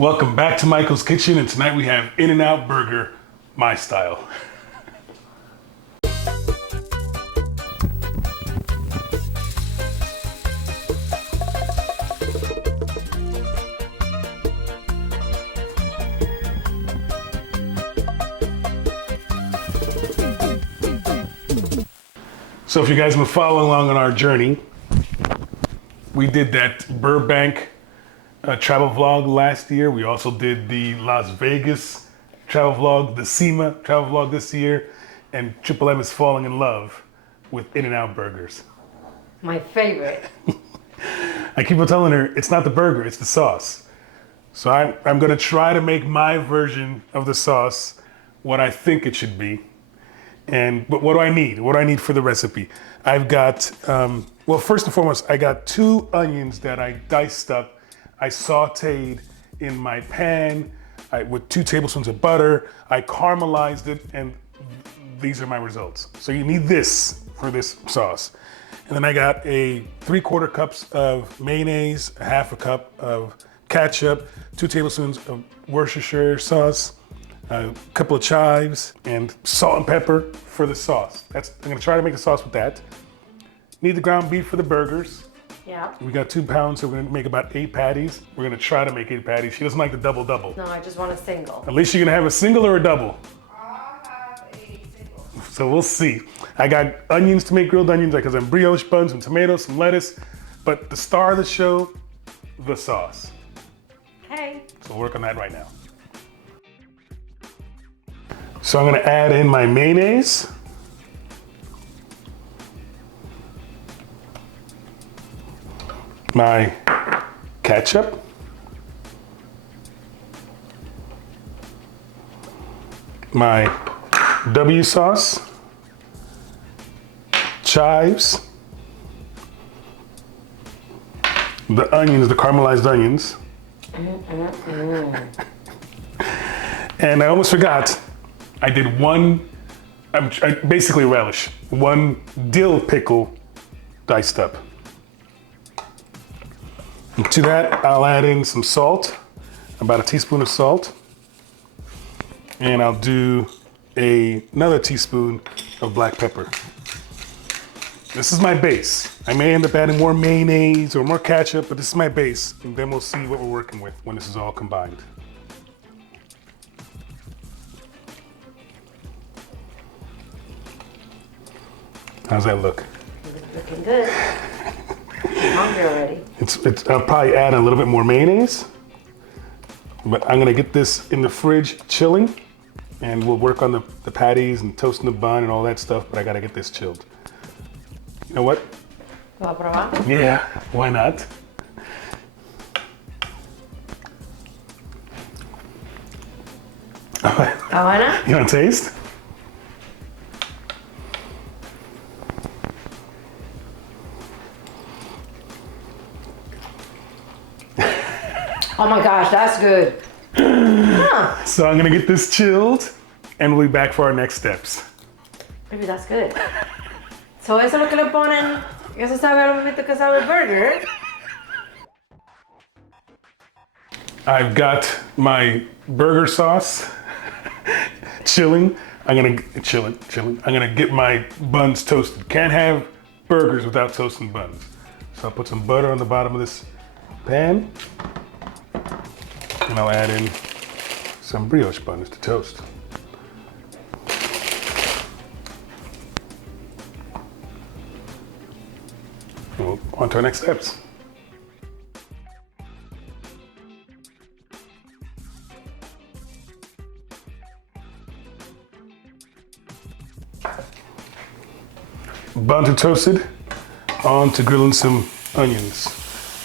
Welcome back to Michael's Kitchen, and tonight we have In-N-out burger, my style. So if you guys have been following along on our journey, we did that Burbank travel vlog last year. We also did the Las Vegas travel vlog, the SEMA travel vlog this year, and Triple M is falling in love with In-N-out burgers. My favorite. I keep on telling her, it's not the burger, it's the sauce. So I'm gonna try to make my version of the sauce what I think it should be. But what do I need? What do I need for the recipe? I've got, well, first and foremost, I got 2 onions that I diced up. I sauteed in my pan with 2 tablespoons of butter. I caramelized it, and these are my results. So you need this for this sauce. And then I got a 3/4 cups of mayonnaise, a 1/2 cup of ketchup, 2 tablespoons of Worcestershire sauce, a couple of chives, and salt and pepper for the sauce. I'm gonna try to make a sauce with that. Need the ground beef for the burgers. Yeah. We got 2 pounds, so we're gonna make about 8 patties. We're gonna try to make 8 patties. She doesn't like the double. No, I just want a single. At least you're gonna have a single or a double. I'll have a single. So we'll see. I got onions to make grilled onions, like some brioche buns, some tomatoes, some lettuce. But the star of the show, the sauce. Okay. So we'll work on that right now. So I'm gonna add in my mayonnaise. My ketchup. My W sauce. Chives. The onions, the caramelized onions. And I almost forgot, I did basically relish, 1 dill pickle diced up. And to that, I'll add in some salt, about a teaspoon of salt. And I'll do another teaspoon of black pepper. This is my base. I may end up adding more mayonnaise or more ketchup, but this is my base. And then we'll see what we're working with when this is all combined. How's that look? Looking good. I'm hungry already. I'll probably add a little bit more mayonnaise, but I'm gonna get this in the fridge chilling, and we'll work on the patties and toasting the bun and all that stuff, but I gotta get this chilled. You know what? ¿Lo vas a probar? Yeah, why not? ¿Está buena? You wanna taste? Oh my gosh, that's good. Huh. So I'm gonna get this chilled, and we'll be back for our next steps. Maybe that's good. So eso es lo que le ponen, eso sabe a lo mismo que sabe el burger. I've got my burger sauce chilling. I'm gonna get my buns toasted. Can't have burgers without toasting buns. So I'll put some butter on the bottom of this pan, and I'll add in some brioche buns to toast. We'll on to our next steps. Buns are toasted, on to grilling some onions.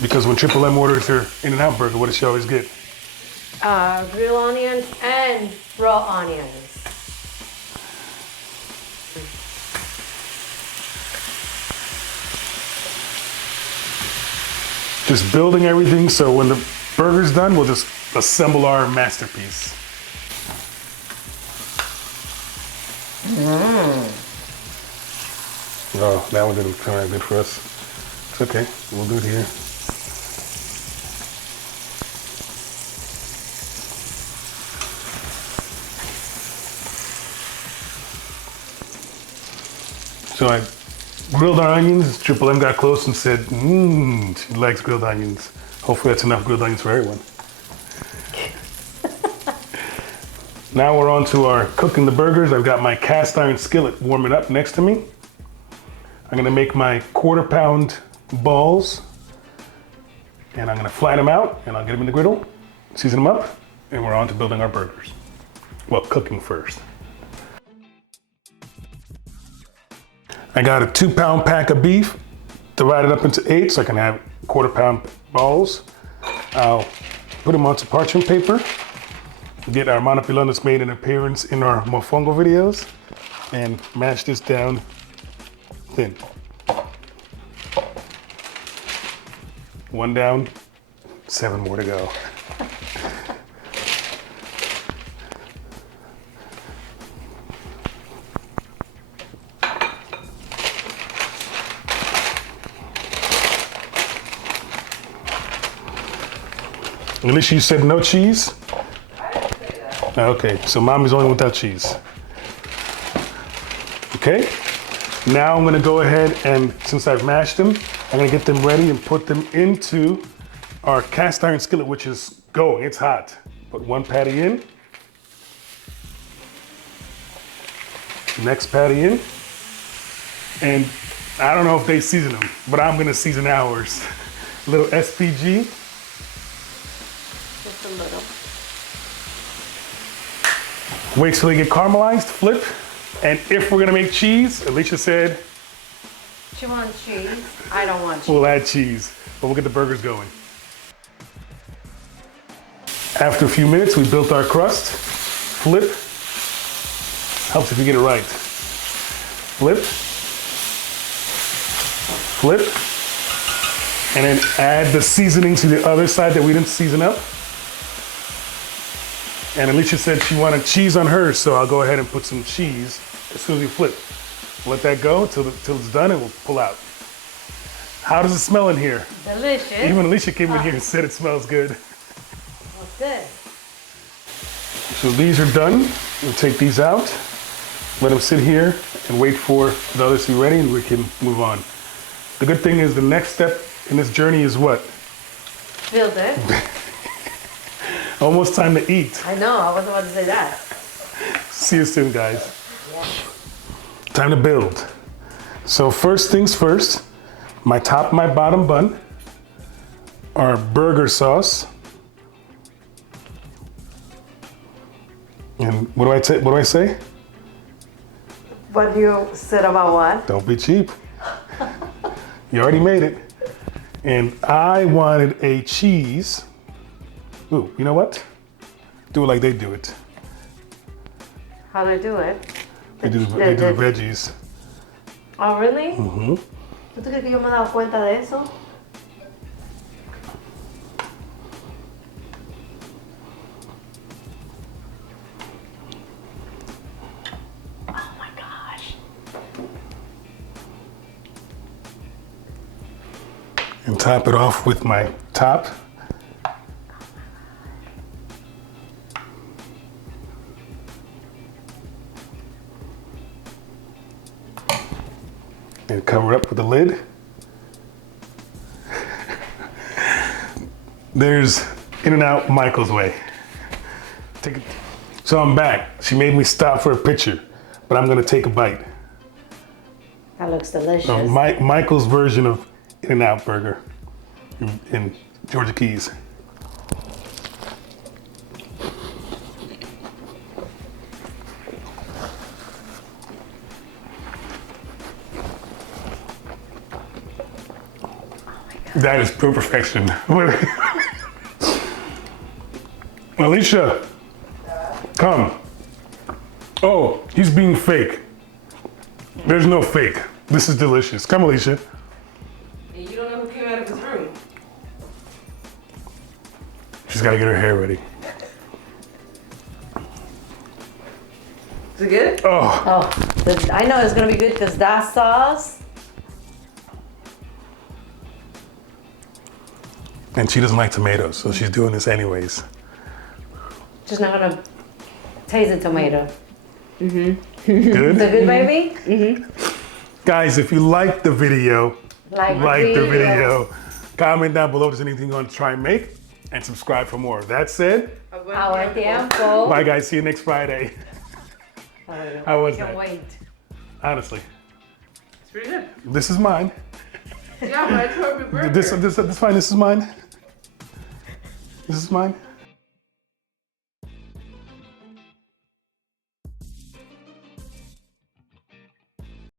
Because when Triple M orders her In-N-out burger, what does she always get? Grilled onions and raw onions. Just building everything so when the burger's done, we'll just assemble our masterpiece. Oh, that one didn't come out good for us. It's okay, we'll do it here. So I grilled our onions. Triple M got close and said, she likes grilled onions. Hopefully that's enough grilled onions for everyone. Now we're on to our cooking the burgers. I've got my cast iron skillet warming up next to me. I'm gonna make my 1/4 pound balls and I'm gonna flatten them out and I'll get them in the griddle, season them up, and we're on to building our burgers. Well, cooking first. I got a 2-pound pack of beef, divided up into 8 so I can have 1/4 pound balls. I'll put them onto parchment paper. Get our manapilon that's made an appearance in our mofongo videos and mash this down thin. 1 down, 7 more to go. Alicia, you said no cheese? Okay, so mommy's only without cheese. Okay, now I'm gonna go ahead and, since I've mashed them, I'm gonna get them ready and put them into our cast iron skillet, which is going, it's hot. Put 1 patty in. Next patty in. And I don't know if they season them, but I'm gonna season ours. A little SPG. Just a little. Wait till they get caramelized, flip. And if we're gonna make cheese, Alicia said, She wants cheese. I don't want cheese. we'll add cheese, but we'll get the burgers going. After a few minutes, we built our crust. Flip. Helps if you get it right. Flip. Flip. And then add the seasoning to the other side that we didn't season up. And Alicia said she wanted cheese on hers, so I'll go ahead and put some cheese as soon as we flip. Let that go till it's done and we'll pull out. How does it smell in here? Delicious. Even Alicia came in here and said it smells good. What's this? So these are done. We'll take these out, let them sit here and wait for the others to be ready and we can move on. The good thing is the next step in this journey is what? Build it. Almost time to eat. I know, I was about to say that. See you soon, guys. Yeah. Time to build. So first things first, my top, my bottom bun, our burger sauce. And what do I say? What you said about what? Don't be cheap. You already made it. And I wanted a cheese. Ooh, you know what? Do it like they do it. How do I do it? They do the veggies. Oh, really? Mm-hmm. ¿Tú crees que yo me he dado cuenta de eso? Oh my gosh. And top it off with my top. And cover up with the lid. There's In-N-Out Michael's way. So I'm back. She made me stop for a picture, but I'm gonna take a bite. That looks delicious. Michael's version of In-N-Out burger in Georgia Keys. That is pure perfection. Alicia, come. Oh, he's being fake. There's no fake. This is delicious. Come, Alicia. And you don't know who came out of his room. She's gotta get her hair ready. Is it good? Oh, Oh, I know it's gonna be good because that sauce. and she doesn't like tomatoes, so she's doing this anyways. Just not gonna taste the tomato. Good? Is it good, baby? Guys, if you liked the video, Like the video. Comment down below if there's anything you want to try and make, and subscribe for more. That said, A buen A buen tiempo. tiempo. bye guys. See you next Friday. How was Can't that? wait. Honestly, It's pretty good. this is mine. Yeah, but I told you burger. This fine. This is mine. This is mine.